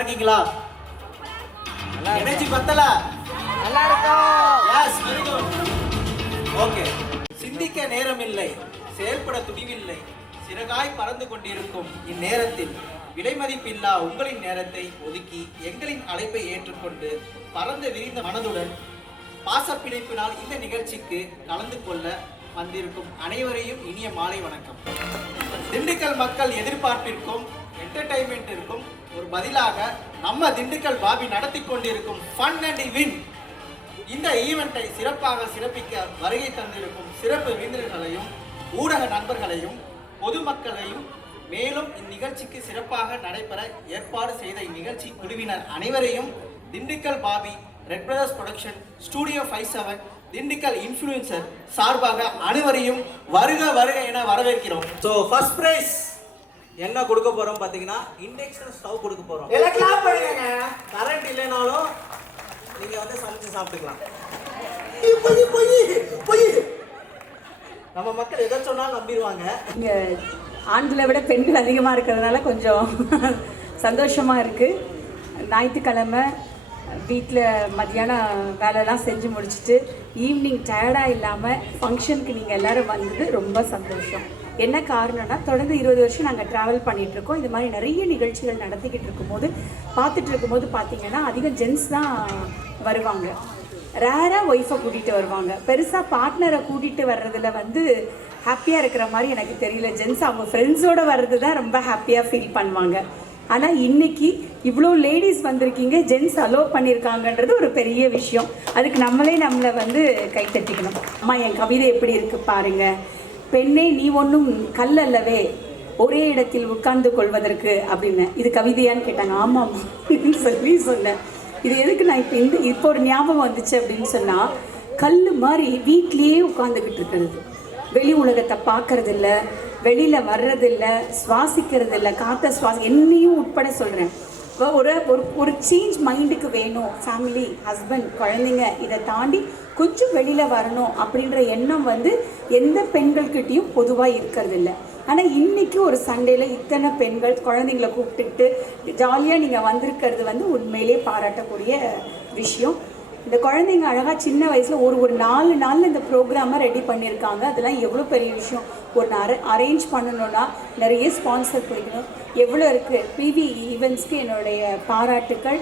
இருக்கீங்களா? எனர்ஜி பத்தல? நல்லா இருக்கும். Yes, very good. ஓகே. சிந்திக்க நேரமில்லை, செயல்பட துணிவில்லை, சிறகாய் பறந்து கொண்டிருக்கும் இந்நேரத்தில் விலைமதிப்பில்லா உங்களின் நேரத்தை ஒதுக்கி எங்களின் அழைப்பை ஏற்றுக்கொண்டு பறந்து விரிந்த மனதுடன் பாசப்பிணைப்பினால் இந்த நிகழ்ச்சிக்கு கலந்து கொள்ள வந்திருக்கும் அனைவரையும் இனிய மாலை வணக்கம். திண்டுக்கல் மக்கள் எதிர்பார்ப்பிற்கும் என்டர்டைன்மெண்ட்டிற்கும் ஒரு பதிலாக நம்ம திண்டுக்கல் பாபி நடத்தி கொண்டிருக்கும் ஃபன் அண்ட் வின் இந்த ஈவெண்ட்டை சிறப்பாக சிறப்பிக்க வருகை தந்திருக்கும் சிறப்பு விருந்தினர்களையும் ஊடக நண்பர்களையும் பொதுமக்களையும் மேலும் இந்நிகழ்ச்சிக்கு சிறப்பாக நடைபெற ஏற்பாடு செய்த இந்நிகழ்ச்சி குழுவினர் அனைவரையும் Dindigul Bobby red brothers production studio 57 Dindigul influencer சார்பாக அனைவரையும் வருக வருக என வரவேற்கிறோம். ஸோ ஃபர்ஸ்ட் பிரைஸ் என்ன கொடுக்க போறோம் பார்த்தீங்கன்னா இண்டக்ஷன் ஸ்டவ் கொடுக்க போறோம். கரண்ட் இல்லைனாலும் நீங்க வந்து சமைச்சு சாப்பிட்டுக்கலாம். நம்ம மக்கள் எதை சொன்னாலும் நம்பிடுவாங்க. இங்கே ஆண்களை விட பெண்கள் அதிகமாக இருக்கிறதுனால கொஞ்சம் சந்தோஷமாக இருக்குது. ஞாயிற்றுக்கிழமை வீட்டில் மத்தியானம் வேலைலாம் செஞ்சு முடிச்சுட்டு ஈவினிங் டயர்டாக இல்லாமல் ஃபங்க்ஷனுக்கு நீங்கள் எல்லோரும் வந்தது ரொம்ப சந்தோஷம். என்ன காரணம்னா தொடர்ந்து 20 வருஷம் நாங்கள் ட்ராவல் பண்ணிகிட்ருக்கோம். இது மாதிரி நிறைய நிகழ்ச்சிகள் நடத்திக்கிட்டு இருக்கும்போது பார்த்தீங்கன்னா அதிகம் ஜென்ஸ் தான் வருவாங்க. ரேராக ஒய்ஃபை கூட்டிகிட்டு வருவாங்க. பெருசாக பார்ட்னரை கூட்டிகிட்டு வர்றதில் வந்து ஹாப்பியாக இருக்கிற மாதிரி எனக்கு தெரியல. ஜென்ஸ் அவங்க ஃப்ரெண்ட்ஸோடு வர்றது தான் ரொம்ப ஹாப்பியாக ஃபீல் பண்ணுவாங்க. ஆனால் இன்றைக்கி இவ்வளோ லேடிஸ் வந்திருக்கீங்க, ஜென்ஸ் அலோவ் பண்ணியிருக்காங்கன்றது ஒரு பெரிய விஷயம். அதுக்கு நம்மளை வந்து கைத்தட்டிக்கணும். அம்மா என் கவிதை எப்படி இருக்குது பாருங்கள். பெண்ணே நீ ஒன்றும் கல் அல்லவே ஒரே இடத்தில் உட்கார்ந்து கொள்வதற்கு அப்படின்னு. இது கவிதையான்னு கேட்டாங்க. ஆமாம் சொல்லி சொன்னேன். இது எதுக்கு நான் இப்போ ஒரு ஞாபகம் வந்துச்சு அப்படின்னு சொன்னால், கல் மாதிரி வீட்லேயே உட்காந்துக்கிட்டு இருக்கிறது, வெளி உலகத்தை பார்க்கறதில்ல, வெளியில் வர்றதில்ல, சுவாசிக்கிறது இல்லை, காற்றை என்னையும் உட்பட சொல்கிறேன். ஒரு ஒரு சேஞ்ச் மைண்டுக்கு வேணும். ஃபேமிலி, ஹஸ்பண்ட், குழந்தைங்க இதை தாண்டி கொஞ்சம் வெளியில் வரணும் அப்படின்ற எண்ணம் வந்து எந்த பெண்கள்கிட்டையும் பொதுவாக இருக்கிறது இல்லை. ஆனால் இன்றைக்கி ஒரு சண்டேயில் இத்தனை பெண்கள் குழந்தைங்களை கூப்பிட்டுக்கிட்டு ஜாலியாக நீங்கள் வந்திருக்கிறது வந்து உண்மையிலே பாராட்டக்கூடிய விஷயம். இந்த குழந்தைங்க அழகாக சின்ன வயசில் ஒரு 4 நாளில் இந்த ப்ரோக்ராமை ரெடி பண்ணியிருக்காங்க. அதெல்லாம் எவ்வளோ பெரிய விஷயம். ஒரு அரேஞ்ச் பண்ணணுன்னா நிறைய ஸ்பான்சர் பிடிக்கணும். எவ்வளோ இருக்குது. பிவி ஈவெண்ட்ஸ்க்கு என்னுடைய பாராட்டுக்கள்.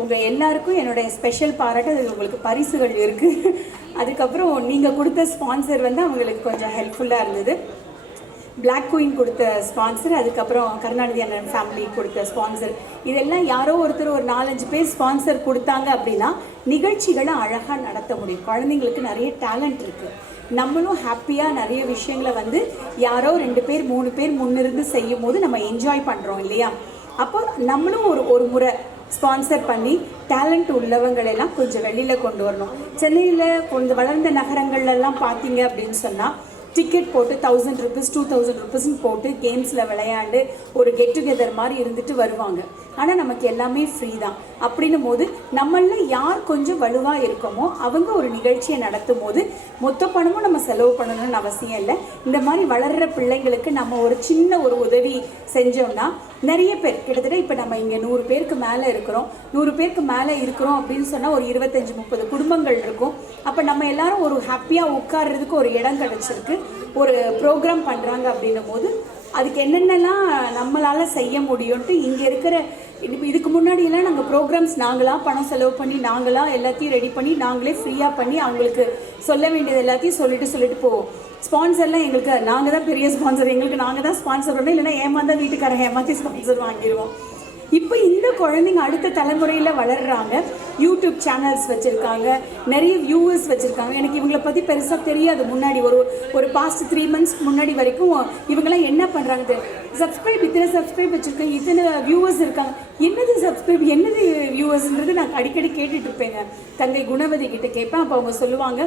உங்கள் எல்லாருக்கும் என்னுடைய ஸ்பெஷல் பாராட்டு. அது உங்களுக்கு பரிசுகள் இருக்குது. அதுக்கப்புறம் நீங்கள் கொடுத்த ஸ்பான்சர் வந்து அவங்களுக்கு கொஞ்சம் ஹெல்ப்ஃபுல்லாக இருந்தது. பிளாக் குயின் கொடுத்த ஸ்பான்சர், அதுக்கப்புறம் கருணாநிதி அண்ணன் ஃபேமிலி கொடுத்த ஸ்பான்சர், இதெல்லாம் யாரோ ஒருத்தர் ஒரு 4-5 பேர் ஸ்பான்சர் கொடுத்தாங்க அப்படின்னா நிகழ்ச்சிகளை அழகாக நடத்த முடியும். குழந்தைங்களுக்கு நிறைய டேலண்ட் இருக்குது. நம்மளும் ஹாப்பியாக நிறைய விஷயங்களை வந்து யாரோ 2 பேர் 3 பேர் முன்னிருந்து செய்யும் போது நம்ம என்ஜாய் பண்ணுறோம் இல்லையா? அப்போ நம்மளும் ஒரு முறை ஸ்பான்சர் பண்ணி டேலண்ட் உள்ளவங்களெல்லாம் கொஞ்சம் வெளியில் கொண்டு வரணும். சென்னையில் கொஞ்சம் வளர்ந்த நகரங்கள்லாம் பார்த்தீங்க அப்படின்னு சொன்னால் டிக்கெட் போட்டு 1000 rupees 2000 rupees போட்டு கேம்ஸில் விளையாண்டு ஒரு கெட் டுகெதர் மாதிரி இருந்துட்டு வருவாங்க. ஆனால் நமக்கு எல்லாமே ஃப்ரீ தான். அப்படின்னும் போது நம்மள யார் கொஞ்சம் வலுவாக இருக்கோமோ அவங்க ஒரு நிகழ்ச்சியை நடத்தும் போது மொத்த பணமும் நம்ம செலவு பண்ணணும்னு அவசியம் இல்லை. இந்த மாதிரி வளர்கிற பிள்ளைங்களுக்கு நம்ம ஒரு சின்ன ஒரு உதவி செஞ்சோம்னா நிறைய பேர், கிட்டத்தட்ட இப்போ நம்ம இங்கே 100 பேருக்கு மேலே இருக்கிறோம். 100 பேருக்கு மேலே இருக்கிறோம் அப்படின்னு சொன்னால் ஒரு 25-30 குடும்பங்கள் இருக்கும். அப்போ நம்ம எல்லாரும் ஒரு ஹாப்பியாக உட்கார்றதுக்கு ஒரு இடம் கிடச்சிருக்கு. ஒரு ப்ரோக்ராம் பண்ணுறாங்க அப்படின்னும் போது அதுக்கு என்னென்னலாம் நம்மளால் செய்ய முடியும்ன்ட்டு இங்கே இருக்கிற இதுக்கு முன்னாடியெல்லாம் நாங்கள் ப்ரோக்ராம்ஸ் நாங்களாக பணம் செலவு பண்ணி நாங்களாக எல்லாத்தையும் ரெடி பண்ணி நாங்களே ஃப்ரீயாக பண்ணி அவங்களுக்கு சொல்ல வேண்டியது எல்லாத்தையும் சொல்லிட்டு போவோம். ஸ்பான்சர்லாம் எங்களுக்கு நாங்கள் தான் பெரிய ஸ்பான்சர், எங்களுக்கு நாங்கள் தான் ஸ்பான்சர் பண்ணோம், இல்லைன்னா ஏமாந்தா வீட்டுக்காரங்க ஏமாற்றி ஸ்பான்சர் வாங்கிடுவோம். இப்போ இந்த குழந்தைங்க அடுத்த தலைமுறையில் வளர்கிறாங்க. யூடியூப் சேனல்ஸ் வச்சுருக்காங்க, நிறைய வியூவர்ஸ் வச்சுருக்காங்க. எனக்கு இவங்களை பற்றி பெருசாக தெரியாது. முன்னாடி ஒரு பாஸ்ட் 3 months முன்னாடி வரைக்கும் இவங்கெல்லாம் என்ன பண்ணுறாங்க, இத்தனை சப்ஸ்கிரைப் வச்சுருக்கேன், இத்தனை வியூவர்ஸ் இருக்காங்க, என்னது சப்ஸ்கிரைப், என்னது வியூவர்ஸ்ன்றது நான் அடிக்கடி கேட்டுட்ருப்பேங்க. தங்கை குணவதி கிட்ட கேட்பேன். அப்போ அவங்க சொல்லுவாங்க,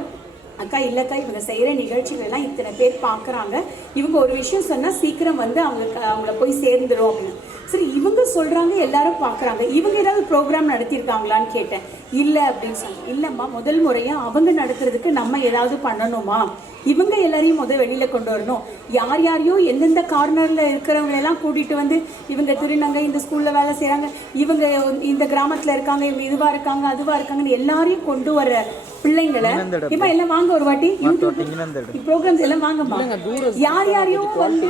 அக்கா இல்லைக்கா இவங்க செய்கிற நிகழ்ச்சிகள் எல்லாம் இத்தனை பேர் பார்க்குறாங்க, இவங்க ஒரு விஷயம் சொன்னால் சீக்கிரம் வந்து அவங்கள போய் சேர்ந்துடும் அப்படின்னு. சரி இவங்க சொல்கிறாங்க எல்லாரும் பார்க்குறாங்க, இவங்க ஏதாவது ப்ரோக்ராம் நடத்தியிருக்காங்களான்னு கேட்டேன். இல்லை அப்படின்னு சொன்னாங்க. இல்லைம்மா, முதல் முறையாக அவங்க நடத்துறதுக்கு நம்ம ஏதாவது பண்ணணுமா, இவங்க எல்லாரையும் வெளியில் கொண்டு வரணும். யார் யாரையோ எந்தெந்த கார்னரில் இருக்கிறவங்களெல்லாம் கூட்டிகிட்டு வந்து இவங்க திருநங்கை இந்த ஸ்கூலில் வேலை செய்கிறாங்க, இவங்க இந்த கிராமத்தில் இருக்காங்க, இவங்க இதுவாக இருக்காங்க அதுவாக இருக்காங்கன்னு எல்லாரையும் கொண்டு வர பிள்ளைங்களை இப்போ எல்லாம் வாங்க ஒரு வாட்டி யூடியூப் ப்ரோக்ராம்ஸ் எல்லாம் வாங்கம்மா. யார் யாரையும் வந்து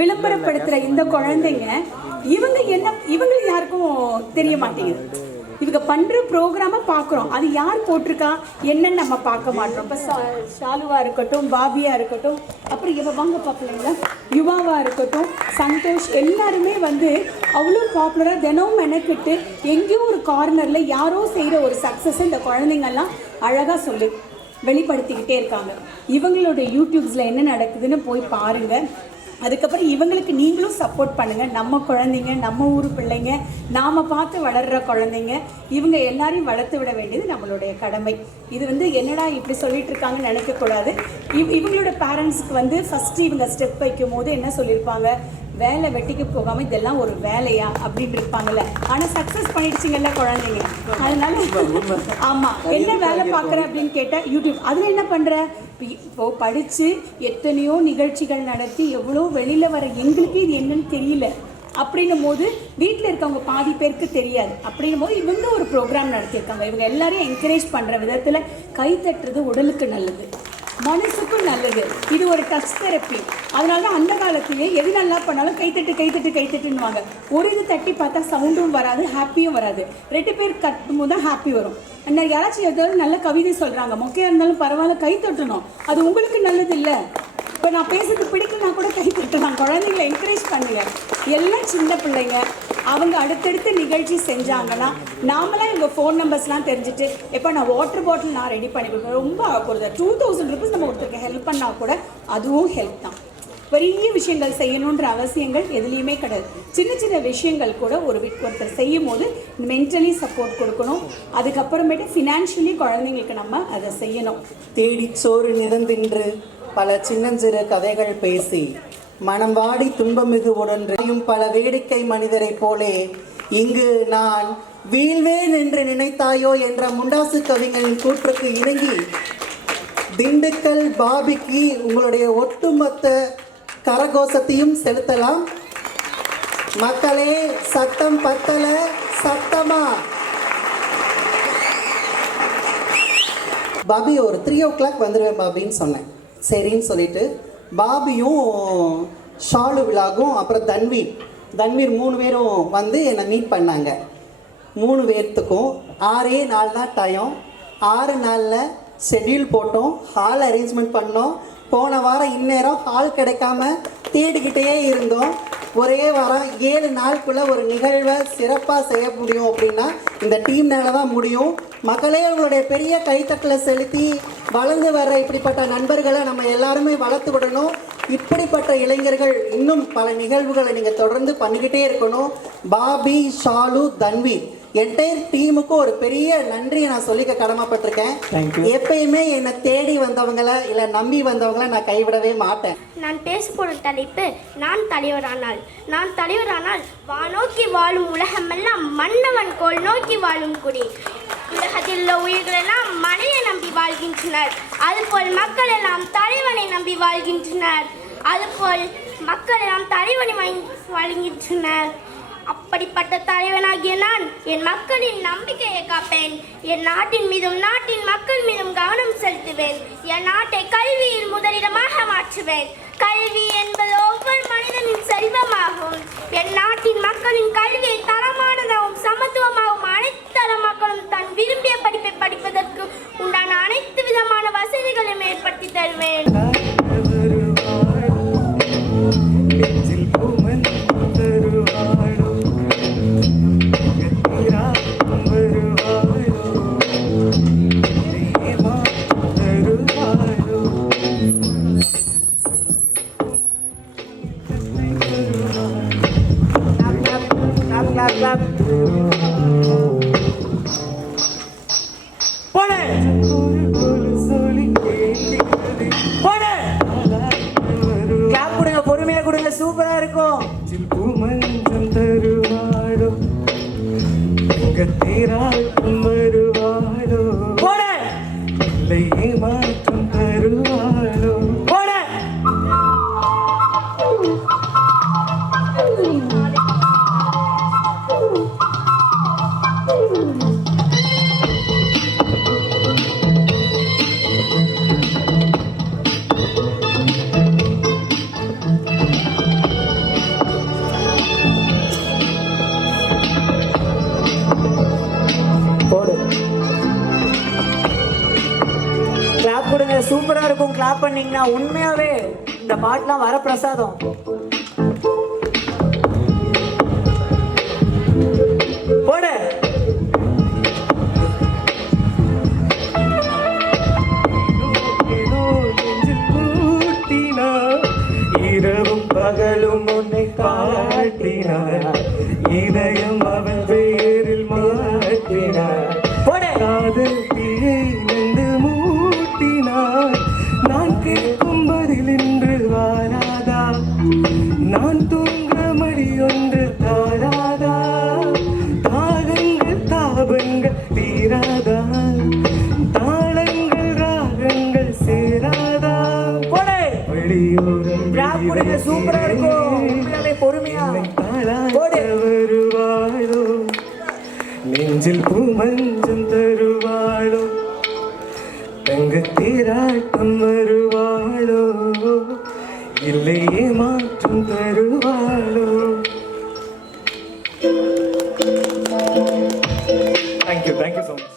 விளம்பரப்படுத்துகிற இந்த குழந்தைங்க இவங்களுக்கு யாருக்கும் தெரிய மாட்டேங்குது. இவங்க பண்ணுற ப்ரோக்ராமை பார்க்குறோம், அது யார் போட்டிருக்கா என்னன்னு நம்ம பார்க்க மாட்டோம். இப்போ ஷாலுவாக இருக்கட்டும், பாபியாக இருக்கட்டும், அப்புறம் இவ வாங்க பார்க்கலைங்களா யுவாவாக இருக்கட்டும், சந்தோஷ், எல்லாருமே வந்து அவ்வளோ பாப்புலராக தினமும் மெனக்கிட்டு எங்கேயோ ஒரு கார்னரில் யாரோ செய்கிற ஒரு சக்ஸஸை இந்த குழந்தைங்கள்லாம் அழகாக வெளிப்படுத்திக்கிட்டே இருக்காங்க. இவங்களோட யூடியூப்ஸில் என்ன நடக்குதுன்னு போய் பாருங்கள். அதுக்கப்புறம் இவங்களுக்கு நீங்களும் சப்போர்ட் பண்ணுங்கள். நம்ம குழந்தைங்க, நம்ம ஊர் பிள்ளைங்க, நாம் பார்த்து வளர்கிற குழந்தைங்க, இவங்க எல்லாரையும் வளர்த்து விட வேண்டியது நம்மளுடைய கடமை. இது வந்து என்னடா இப்படி சொல்லிட்டு இருக்காங்கன்னு நினைக்கக்கூடாது. இவங்களோட பேரண்ட்ஸுக்கு வந்து ஃபஸ்ட்டு இவங்க ஸ்டெப் வைக்கும் போது என்ன சொல்லியிருப்பாங்க, வேலை வெட்டிக்கு போகாமல் இதெல்லாம் ஒரு வேலையா அப்படின்னு இருப்பாங்கல்ல. ஆனால் சக்ஸஸ் பண்ணிடுச்சிங்கல்ல குழந்தைங்க. அதனால ஆமாம், என்ன வேலை பார்க்குறேன் அப்படின்னு கேட்டால் யூடியூப். அதில் என்ன பண்ணுற, இப்போது படித்து எத்தனையோ நிகழ்ச்சிகள் நடத்தி எவ்வளோ வெளியில் வர எங்களுக்கு இது என்னன்னு தெரியல அப்படின்னும் போது வீட்டில் இருக்கவங்க பாதி பேருக்கு தெரியாது. அப்படின்னும் போது இவங்க ஒரு ப்ரோக்ராம் நடத்தியிருக்காங்க. இவங்க எல்லாரையும் என்கரேஜ் பண்ணுற விதத்தில் கை தட்டுறது உடலுக்கு நல்லது, மனசுக்கும் நல்லது. இது ஒரு டச் தெரப்பி. அதனால தான் அந்த காலத்திலே எது நல்லா பண்ணாலும் கைத்தட்டுன்னுவாங்க. ஒரு இது தட்டி பார்த்தா சவுண்டும் வராது, ஹாப்பியும் வராது. 2 பேர் கட்டும் போது தான் ஹாப்பி வரும். யாராச்சும் ஏதாவது நல்ல கவிதை சொல்கிறாங்க, மொக்கையாக இருந்தாலும் பரவாயில்ல, கை தட்டணும். அது உங்களுக்கு நல்லது இல்லை. இப்போ நான் பேசுறது பிடிக்கலனா கூட கை தட்டலாம். குழந்தைங்களை என்கரேஜ் பண்ணுங்க. எல்லாம் சின்ன பிள்ளைங்க, அவங்க அடுத்தடுத்து நிகழ்ச்சி செஞ்சாங்கன்னா நாமளாம் இவங்க ஃபோன் நம்பர்ஸ்லாம் தெரிஞ்சுட்டு எப்போ நான் வாட்டர் பாட்டில் நான் ரெடி பண்ணி கொடுக்குறேன், ரொம்ப போடுறது 2000 rupees நம்ம ஒருத்தருக்கு ஹெல்ப் பண்ணால் கூட அதுவும் ஹெல்ப் தான். பெரிய விஷயங்கள் செய்யணுன்ற அவசியங்கள் எதுலேயுமே கிடையாது. சின்ன சின்ன விஷயங்கள் கூட ஒருத்தர் செய்யும் போது மென்டலி சப்போர்ட் கொடுக்கணும். அதுக்கப்புறமேட்டு ஃபினான்ஷியலி குழந்தைங்களுக்கு நம்ம அதை செய்யணும். தேடி சோறு நிறந்தின்று பல சின்னஞ்சிறு கதைகள் பேசி மனம் வாடி துன்பமிகு உடன்றையும் பல வேடிக்கை மனிதரை போலே இங்கு நான் வீழ்வேன் என்று நினைத்தாயோ என்ற முண்டாசு கவிஞரின் கூற்றுக்கு இணங்கி திண்டுக்கல் பாபிக்கு உங்களுடைய ஒட்டுமொத்த கரகோஷத்தையும் செலுத்தலாம். மக்களே, சத்தம் பத்தல, சத்தமா. பாபி ஒரு 3 o'clock வந்துடுவேன் பாபின்னு சொன்னேன். சரின்னு சொல்லிட்டு பாபியும் ஷாலு விலாகும் அப்புறம் தன்வீர் 3 பேரும் வந்து என்னை மீட் பண்ணாங்க. 3 பேர்த்துக்கும் 6 நாள் தான் டைம். 6 நாளில் ஷெட்யூல் போட்டோம், ஹால் அரேஞ்ச்மெண்ட் பண்ணோம். போன வாரம் இந்நேரம் ஹால் கிடைக்காம தேடிக்கிட்டே இருந்தோம். ஒரே வாரம் 7 நாளுக்குள்ளே ஒரு நிகழ்வை சிறப்பாக செய்ய முடியும் அப்படின்னா இந்த டீம்னால தான் முடியும். மக்களே, உங்களுடைய பெரிய கைத்தட்டலை செலுத்தி வளர்ந்து வர்ற இப்படிப்பட்ட நண்பர்களை நம்ம எல்லாருமே வளர்த்து விடணும். இப்படிப்பட்ட இளைஞர்கள் இன்னும் பல நிகழ்வுகளை நீங்கள் தொடர்ந்து பண்ணிக்கிட்டே இருக்கணும். பாபி, ஷாலு, தன்வீர் என்டையர் டீமுக்கும் ஒரு பெரிய நன்றியை நான் சொல்லிக்க கடமைப்பட்டிருக்கேன். எப்பயுமே என்னை தேடி வந்தவங்கள இல்லை நம்பி வந்தவங்கள நான் கைவிடவே மாட்டேன். நான் பேசப்போடும் தலைப்பு நான் தலைவரானால் வானோக்கி வாழும் உலகமெல்லாம் மன்னவன் கோல் நோக்கி வாழும் குடி. உலகத்தில் உள்ள உயிர்களெல்லாம் மழையை நம்பி வாழ்கின்றனர், அதுபோல் மக்கள் எல்லாம் தலைவனை நம்பி வாழ்கின்றனர். அப்படிப்பட்ட தலைவனாகிய நான் என் மக்களின் நம்பிக்கையை காப்பேன். என் நாட்டின் மீதும் நாட்டின் மக்கள் மீதும் கவனம் செலுத்துவேன். என் நாட்டை கல்வியில் முதலிடமாக மாற்றுவேன். கல்வி என்பது ஒவ்வொரு மனிதனின் செல்வமாகும். என் நாட்டின் மக்களின் கல்வியை தரமானதாகவும் சமத்துவமாகவும் அனைத்து தர மக்களும் தன் விரும்பிய படிப்பை படிப்பதற்கு உண்டான அனைத்து விதமான வசதிகளையும் ஏற்படுத்தி தருவேன். நெஞ்சில் பூமஞ்சம் தருவாளோ தீராட்டம் வருவாளோ இல்லை ஏமாற்றம் தருவாளோ போடு. கிளாப் கொடுங்க, சூப்பரா இருக்கும். கிளாப் பண்ணீங்கன்னா உண்மையாவே இந்த பாட்டுலாம் வர பிரசாதம். போடு. இரவும் பகலும் உன்னை காட்டினார், இதயம் அவன் பேரில் மாற்றினார். காதல் தீயை வந்து மூட்டினார், நான் கேட்கும் பதில் இன்று வாராதா, நான் தூங்க மடி ஒன்று தாராதா, தாகங்கள் தாபங்கள் தீராதா, தாளங்கள் ராகங்கள் சேராதா. வழியோரம் சூப்பரா இருக்கும். உண்மையாவே பொறுமையா வருவாளோ, நெஞ்சில் பூமஞ்சம் தருவாளோ, தங்க தீராட்டம் வருவாளோ, இல்லை ஏமாற்றம் தருவாளோ. Thank you so much.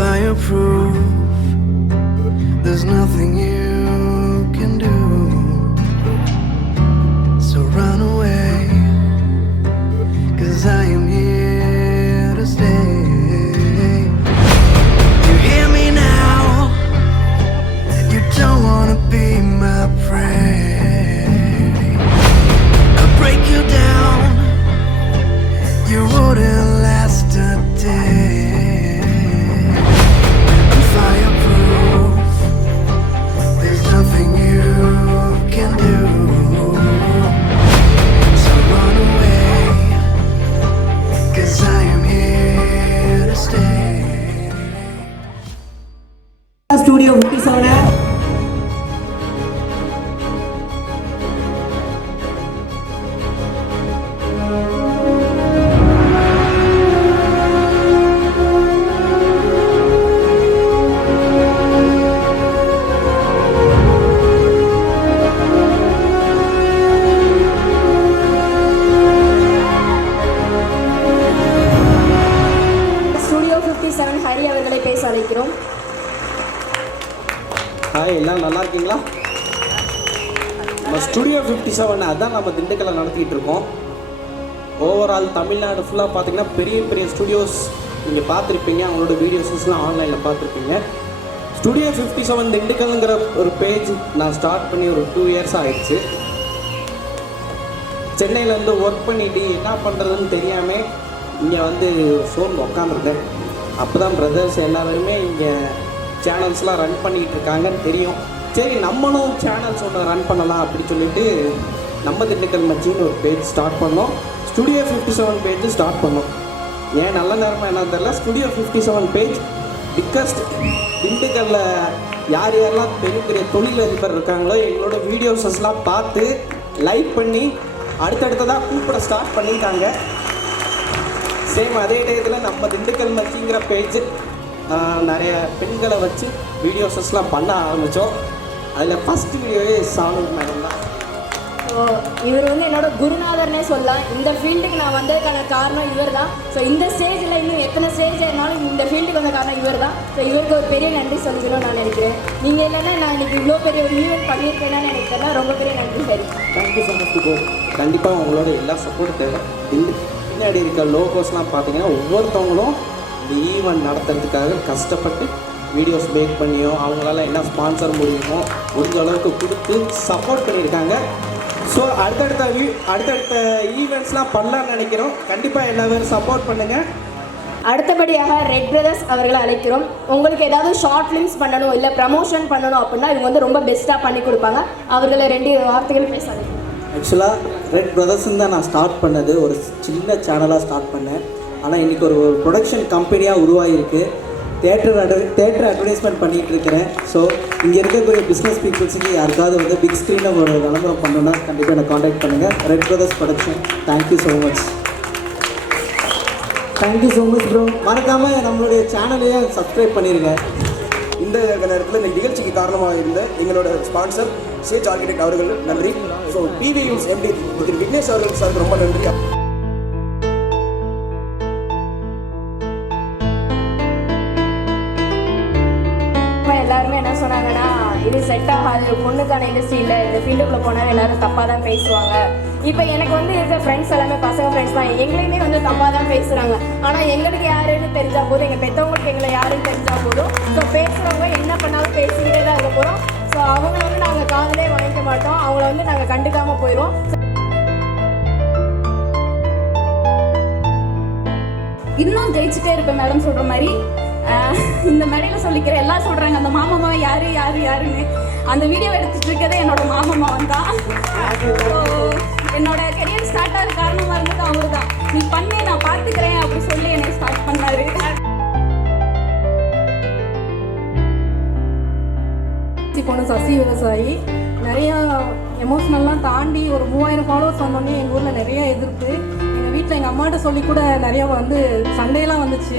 Fireproof, there's nothing you can do, so run away, 'cause I am here to stay. You hear me now, you don't wanna be my prey. I break you down, you wouldn't last a day. Fireproof, there's nothing you can do, so run away, 'cause I am here to stay. Studio 57. Hari அவர்களை பேச அழைக்கிறோம். Hi, எல்லாம் நல்லா இருக்கீங்களா? நம்ம studio 57 அதான் நம்ம திண்டுக்கல்ல நடத்திட்டு இருக்கோம். ஓவரால் தமிழ்நாடு ஃபுல்லாக பார்த்தீங்கன்னா பெரிய பெரிய ஸ்டுடியோஸ் நீங்கள் பார்த்துருப்பீங்க, அவங்களோட வீடியோஸஸ்லாம் ஆன்லைனில் பார்த்துருப்பீங்க. ஸ்டுடியோ 57 திண்டுக்கல்ங்கிற ஒரு பேஜ் நான் ஸ்டார்ட் பண்ணி ஒரு 2 இயர்ஸ் ஆகிடுச்சு. சென்னையிலேருந்து ஒர்க் பண்ணிட்டு என்ன பண்ணுறதுன்னு தெரியாமல் இங்கே வந்து ஃபோன் உட்காந்துருந்தேன். அப்போ தான் பிரதர்ஸ் எல்லாருமே இங்கே சேனல்ஸ்லாம் ரன் பண்ணிகிட்டு இருக்காங்கன்னு தெரியும். சரி, நம்மளும் சேனல்ஸ் ஒன்று ரன் பண்ணலாம் அப்படின்னு சொல்லிட்டு நம்ம திண்டுக்கல் மச்சின்னு ஒரு பேஜ் ஸ்டார்ட் பண்ணோம். ஸ்டுடியோ 57 பேஜ் ஸ்டார்ட் பண்ணோம். ஏன் நல்ல நேரமாக என்ன தெரியல, ஸ்டுடியோ 57 பேஜ் பிக்கஸ்ட் திண்டுக்கல்லில் யார் யாரெல்லாம் பெரிய பெரிய தொழிலதிபர் இருக்காங்களோ எங்களோட வீடியோஸஸ்லாம் பார்த்து லைக் பண்ணி அடுத்தடுத்ததாக கூப்பிட ஸ்டார்ட் பண்ணியிருக்காங்க. சேம் அதே டயத்தில் நம்ம திண்டுக்கல் மச்சிங்கிற பேஜ் நிறைய பெண்களை வச்சு வீடியோஸஸ்லாம் பண்ண ஆரம்பித்தோம். அதில் ஃபஸ்ட்டு வீடியோவே சாலு மேடம் தான். ஸோ இவர் வந்து என்னோட குருநாதர்னே சொல்லலாம். இந்த ஃபீல்டுக்கு நான் வந்ததுக்கான காரணம் இவர் தான். ஸோ இந்த ஸ்டேஜில் இன்னும் எத்தனை ஸ்டேஜ் ஆனாலும் இந்த ஃபீல்டுக்கு வந்த காரணம் இவர் தான். ஸோ இவருக்கு ஒரு பெரிய நன்றி சொல்லிக்கணும்னு நான் நினைக்கிறேன். நீங்கள் இல்லைன்னா நான் இன்றைக்கி இவ்வளோ பெரிய ஒரு ஈவெண்ட் பண்ணியிருக்கேன்னு எனக்கு தெரியல. ரொம்ப பெரிய நன்றி சரி. Thank you so much to. கண்டிப்பாக உங்களோட எல்லா சப்போர்ட் தேவை. பின்னாடி இருக்க லோகோஸ்லாம் பார்த்தீங்கன்னா ஒவ்வொருத்தவங்களும் இந்த ஈவெண்ட் நடத்துறதுக்காக கஷ்டப்பட்டு வீடியோஸ் மேக் பண்ணியோ அவங்களால என்ன ஸ்பான்சர் முடியுமோ முடிஞ்ச அளவுக்கு கொடுத்து சப்போர்ட் பண்ணியிருக்காங்க. ஸோ அடுத்தடுத்த ஈவெண்ட்ஸ்லாம் பண்ணலான்னு நினைக்கிறோம். கண்டிப்பாக எல்லா பேரும் சப்போர்ட் பண்ணுங்கள். அடுத்தபடியாக ரெட் பிரதர்ஸ் அவர்களை அழைக்கிறோம். உங்களுக்கு ஏதாவது ஷார்ட் ஃபிலிம்ஸ் பண்ணணும் இல்லை ப்ரமோஷன் பண்ணணும் அப்படின்னா இவங்க வந்து ரொம்ப பெஸ்ட்டாக பண்ணி கொடுப்பாங்க. அவர்களை 2 வார்த்தைகள் பேச அழைக்கிறோம். ஆக்சுவலாக ரெட் பிரதர்ஸ்ன்னு தான் நான் ஸ்டார்ட் பண்ணது, ஒரு சின்ன சேனலாக ஸ்டார்ட் பண்ணேன். ஆனால் இன்றைக்கி ஒரு ப்ரொடக்ஷன் கம்பெனியாக உருவாகிருக்கு. தேட்டர் அட்வர்டைஸ்மெண்ட் பண்ணிகிட்டு இருக்கிறேன். ஸோ இங்கே இருக்கக்கூடிய பிஸ்னஸ் பீப்புள்ஸுக்கு யாருக்காவது வந்து பிக் ஸ்க்ரீனில் ஒரு விளம்பரம் பண்ணணுன்னா கண்டிப்பாக என்னை காண்டாக்ட் பண்ணுங்கள். Red brothers production. Thank you so much. Thank you so much bro. மறக்காமல் நம்மளுடைய சேனலையே சப்ஸ்கிரைப் பண்ணிடுங்க. இந்த நேரத்தில் இந்த நிகழ்ச்சிக்கு காரணமாக இருந்த எங்களோட ஸ்பான்சர் சேஜ் ஆர்கிடெக்ட் அவர்கள் நன்றி. ஸோ பிவி யூஸ் எம்டி விக்னேஷ் அவர்கள் சாருக்கு ரொம்ப நன்றி. எல்லாருமே என்ன சொன்னாங்கன்னா இது செட் ஆகாது, பொண்ணுக்கான இண்டஸ்ட்ரி இல்லை, இந்த ஃபீல்டுக்குள்ளே போனால் எல்லாரும் தப்பாக தான் பேசுவாங்க. இப்போ எனக்கு வந்து இருக்கிற ஃப்ரெண்ட்ஸ் எல்லாமே பசங்க ஃப்ரெண்ட்ஸ் தான், எங்களையுமே வந்து தப்பாக தான் பேசுகிறாங்க. ஆனால் எங்களுக்கு யாருன்னு தெரிஞ்சால் போதும், எங்கள் பெற்றவங்களுக்கு எங்களை யாருன்னு தெரிஞ்சால் போதும். ஸோ பேசுகிறவங்க என்ன பண்ணாலும் பேசிக்கிட்டே தான் இருக்க போகிறோம். ஸோ அவங்க வந்து நாங்கள் காதலே வாங்கிக்க மாட்டோம், அவங்கள வந்து நாங்கள் கண்டுக்காமல் போயிடுவோம். இன்னும் ஜெயிச்சுட்டே இருப்பேன் மேடம் சொல்கிற மாதிரி. இந்த மேடையில் சொல்லிக்கிற எல்லாம் சொல்கிறாங்க அந்த மாமாமா யாருன்னு. அந்த வீடியோ எடுத்துட்டு இருக்கதே என்னோட மாமாமாவன் தான். என்னோட கெரியர் ஸ்டார்ட் ஆக காரணமாக இருந்தது அவர் தான். நீ பண்ணி நான் பார்த்துக்கிறேன் அப்படி சொல்லி என்னை ஸ்டார்ட் பண்ணாரு. பொண்ணு சசி விவசாயி நிறையா எமோஷ்னல்லாம் தாண்டி ஒரு 3000 ஃபாலோவர்ஸ் வந்தோடனே எங்கள் ஊரில் நிறைய எதிர்ப்பு. எங்கள் வீட்டில் எங்கள் அம்மாட்ட சொல்லி கூட நிறையா வந்து சண்டையெல்லாம் வந்துச்சு.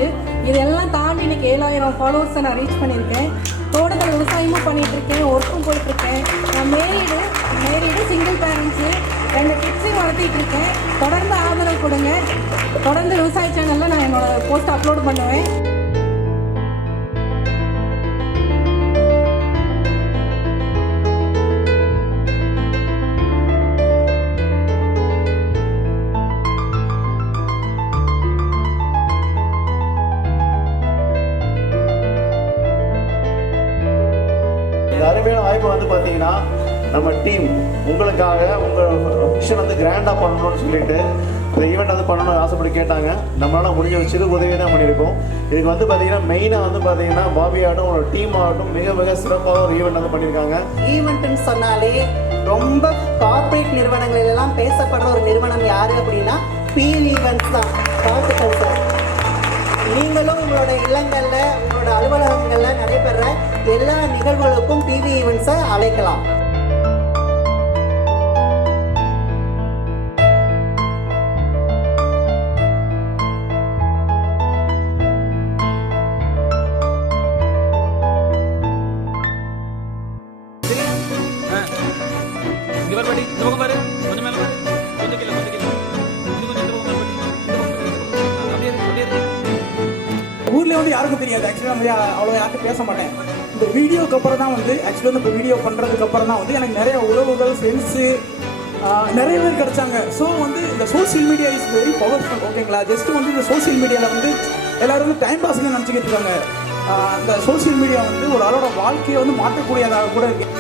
இதெல்லாம் தாண்டி இன்றைக்கி 7000 ஃபாலோவர்ஸை நான் ரீச் பண்ணியிருக்கேன். தோட்டத்தில் விவசாயமும் பண்ணிகிட்ருக்கேன், ஒர்க்கும் போயிட்டுருக்கேன். நான் மேரீடு சிங்கிள் பேரண்ட்ஸு 2 கிட்ஸையும் வளர்த்திட்டு இருக்கேன். தொடர்ந்து ஆதரவு கொடுங்க. தொடர்ந்து விவசாய சேனலில் நான் என்னோடய போஸ்ட் அப்லோட் பண்ணுவேன். அருமையான வாய்ப்பு வந்து பார்த்தீங்கன்னா நம்ம டீம் உங்களுக்காக உங்கள் ஃபங்க்ஷன் வந்து கிராண்டாக பண்ணணும்னு சொல்லிட்டு இந்த ஈவெண்ட் வந்து பண்ணணும்னு ஆசைப்பட்டு கேட்டாங்க. நம்மளால் முடிஞ்ச சிறு உதவி தான் பண்ணியிருக்கோம். இதுக்கு வந்து பார்த்தீங்கன்னா மெயினாக வந்து பார்த்தீங்கன்னா பாபி ஆகட்டும் ஒரு டீம் ஆகட்டும் மிக மிக சிறப்பாக ஒரு ஈவெண்ட் வந்து பண்ணியிருக்காங்க. ஈவெண்ட்டுன்னு சொன்னாலே ரொம்ப கார்ப்பரேட் நிறுவனங்களிலெல்லாம் பேசப்படுற ஒரு நிறுவனம் யார் அப்படின்னா பிவி ஈவெண்ட்ஸ் தான். வாழ்த்துக்கள் சார். நீங்களும் உங்களோட இல்லங்களில் உங்களோட அலுவலகங்களில் நடைபெற எல்லா நிகழ்வுகளுக்கும் பிவி ஈவெண்ட்ஸை அழைக்கலாம். ஊர்லேயே வந்து யாருக்கும் தெரியாது. ஆக்சுவலாக வந்து அவ்வளோ யாருக்கும் பேச மாட்டேன். இந்த வீடியோக்கு அப்புறம் தான் வந்து ஆக்சுவலாக வந்து இப்போ வீடியோ பண்ணுறதுக்கு அப்புறம் தான் வந்து எனக்கு நிறைய உறவுகள் ஃப்ரெண்ட்ஸு நிறைய பேர் கிடச்சாங்க. ஸோ வந்து இந்த social media is very powerful. ஓகேங்களா? ஜஸ்ட்டு வந்து இந்த சோஷியல் மீடியாவில் வந்து எல்லோரும் வந்து டைம் பாஸ்ன்னு நினச்சிக்கிட்டு இருக்காங்க. அந்த சோஷியல் மீடியா வந்து ஒரு ஆளோட வாழ்க்கையை வந்து மாற்றக்கூடியதாக கூட இருக்குது.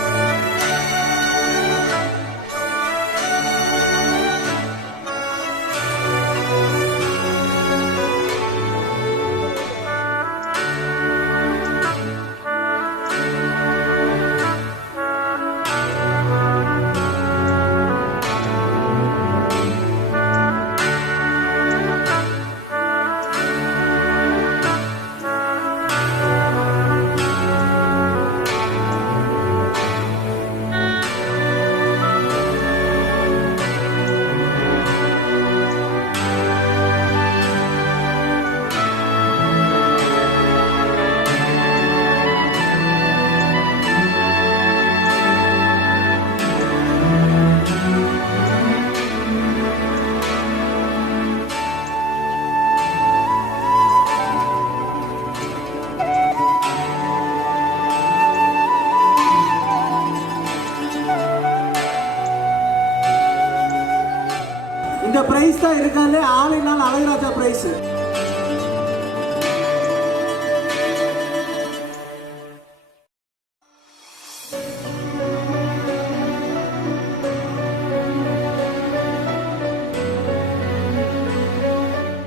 இந்த பிரைஸ் தான் இருக்காது ஆளினால் அழகுராஜா பிரைஸ்.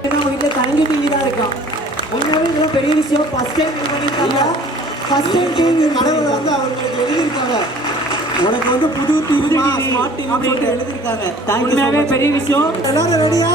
அவங்க வீட்டில் தங்கி டிவி தான் இருக்கான். உண்மையாகவே இதெல்லாம் பெரிய விஷயம். ஃபர்ஸ்ட் டைம் இது பண்ணியிருக்காங்க. ஃபர்ஸ்ட் டைம் டிவி கடவுள் வந்து அவங்களுக்கு எழுதியிருக்காங்க. உனக்கு வந்து புது டிவி ஸ்மார்ட் டிவி அப்படின்னு எழுதியிருக்காங்க. உண்மையாகவே பெரிய விஷயம். எல்லாரும் ரெடியா?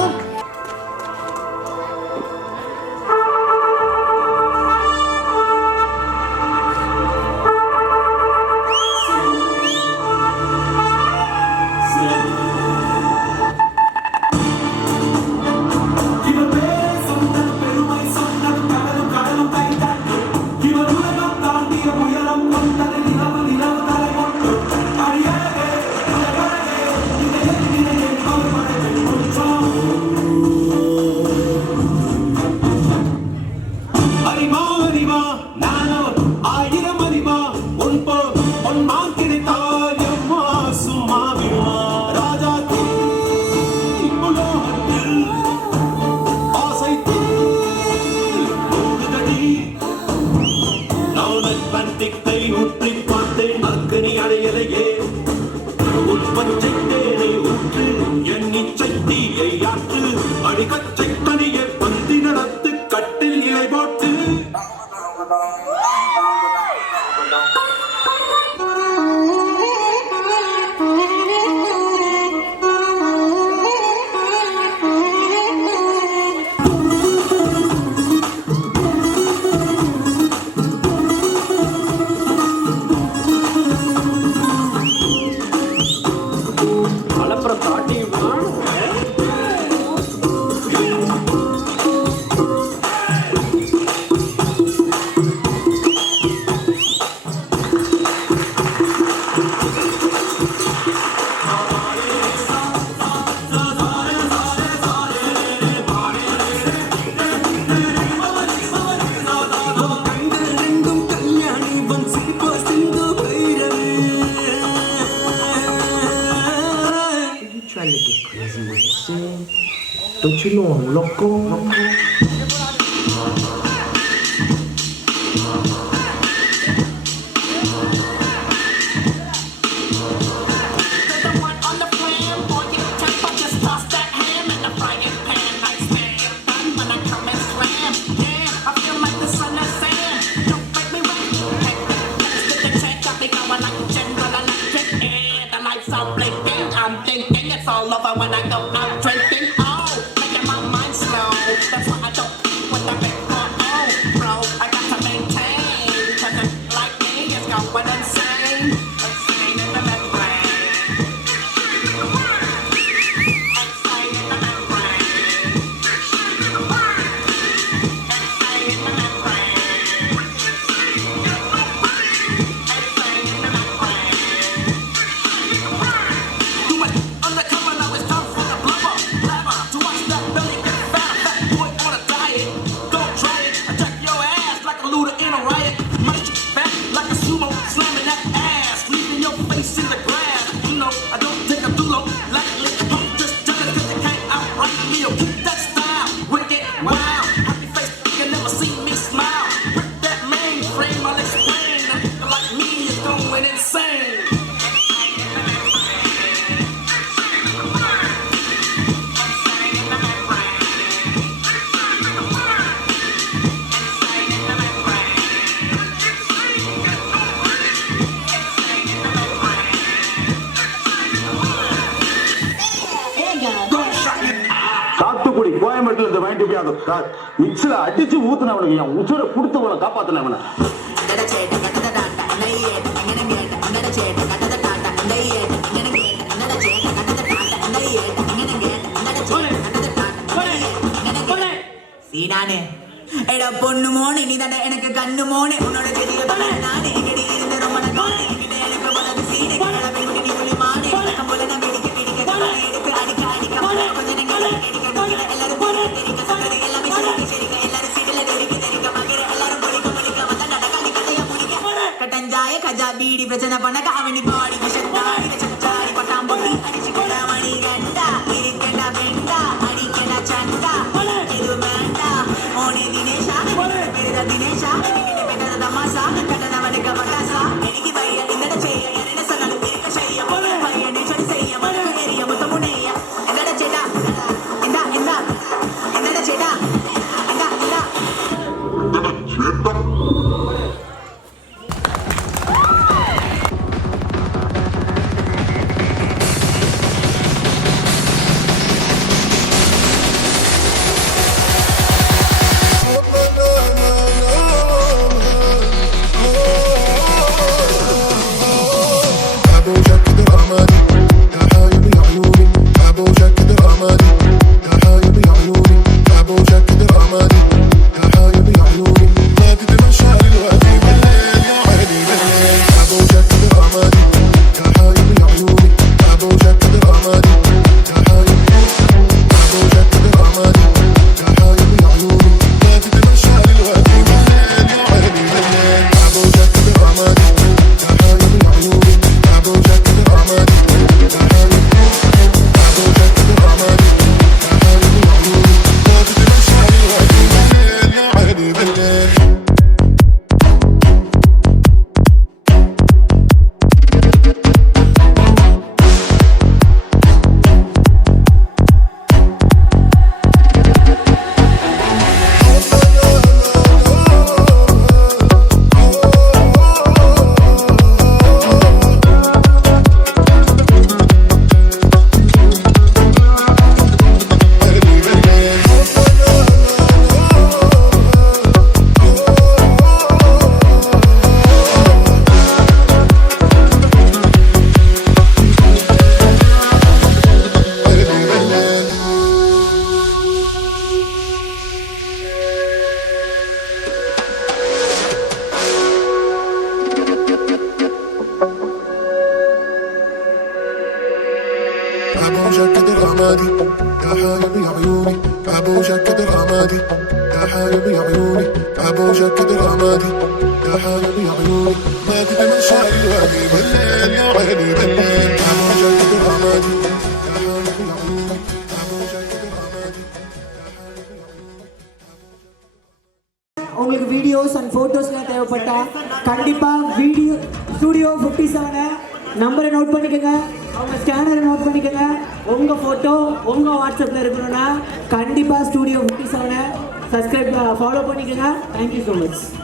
Don't you know I'm loco? When I go out drinking, oh, making my mind slow. That's why I don't want that big bro. I got to maintain, 'cause it like me is going insane. Insane in the membrane. Insane in the membrane. Insane in the membrane. Insane in the membrane. Do it undercover, now it's time for the blubber. To watch that belly get fat, a fat boy on a diet. Don't try it, attack your ass like a looter in a riot. Might you back like a sumo, slamming that ass, leaving your face in the grass. You know, I don't take a dulo lightly. I'm just jealous 'cause you can't outright me. Or keep that style, wicked, wow. Happy face, you can never see me smile. Break that mainframe, I'll explain. A nigga like me is going insane. சாத்துக்குடி கோயம்பேட்டில் வாங்கிட்டு போய் அந்த மிக்சில் அடிச்சு ஊத்துனவனுக்கு என் உசுரை கொடுத்தவனை காப்பாத்தினவனை சீனானே எடா பொண்ணு மோனே நீ தாண்டா எனக்கு கண்ணு மோனே உன்னோட தெரிய நானே எங்கடி இருந்து ரொம்ப நானே எனக்கு பலது சீனே கடை பெண்டி நீ புலி மானே போல நான் பிடிக்க எடுத்து அடிக்க கொஞ்ச நேரம் எடுக்க எல்லாரும் போல தெரிக்க சக்கரை எல்லாமே சரிக்க எல்லாரும் சீடல தெரிக்க தெரிக்க மகர எல்லாரும் பொலிக்க வந்த நடக்காதி கதைய முடிக்க கட்டஞ்சாய கஜா பீடி பிரச்சனை பண்ண காவணி பாடி விஷத்தாடி வச்சாடி பட்டாம்பொட்டி அடிச்சு கொடா மணி கண்டா இருக்கடா வெண்டா அடிக்கடா சண்டா இது வேண்டா ஓனே தினேஷா பெருதா தினேஷா பெருதா தமாசா கட்டனவனுக்கு பட்டாசா எனக்கு பைய இந்த செய்ய என்ன சொன்னாலும் இருக்க செய்ய பைய நிச்சயம் செய்ய மனசு ஏறிய முத்தமுனைய என்னடா சேட்டா இந்தா என்னடா சேட்டா حبوشك كده رمادي يا حبيبي عيوني حبوشك كده رمادي يا حبيبي عيوني حبوشك كده رمادي يا حبيبي عيوني ما كنت مشاعري وعلي بلال يا عيني بلال حبوشك كده رمادي يا حبيبي عيوني حبوشك كده رمادي يا حبيبي عيوني. உங்களுக்கு வீடியோஸ் அண்ட் ஃபோட்டோஸ்லாம் தேவைப்பட்டா கண்டிப்பாக வீடியோ ஸ்டூடியோ 57 நம்பரை நோட் பண்ணிக்கோங்க, அவங்க ஸ்கேனரை நோட் பண்ணிக்கோங்க. உங்கள் ஃபோட்டோ உங்கள் வாட்ஸ்அப்பில் இருக்கணும்னா கண்டிப்பாக ஸ்டூடியோ 57 சப்ஸ்கிரைப் ஃபாலோ பண்ணிக்கோங்க. Thank you so much.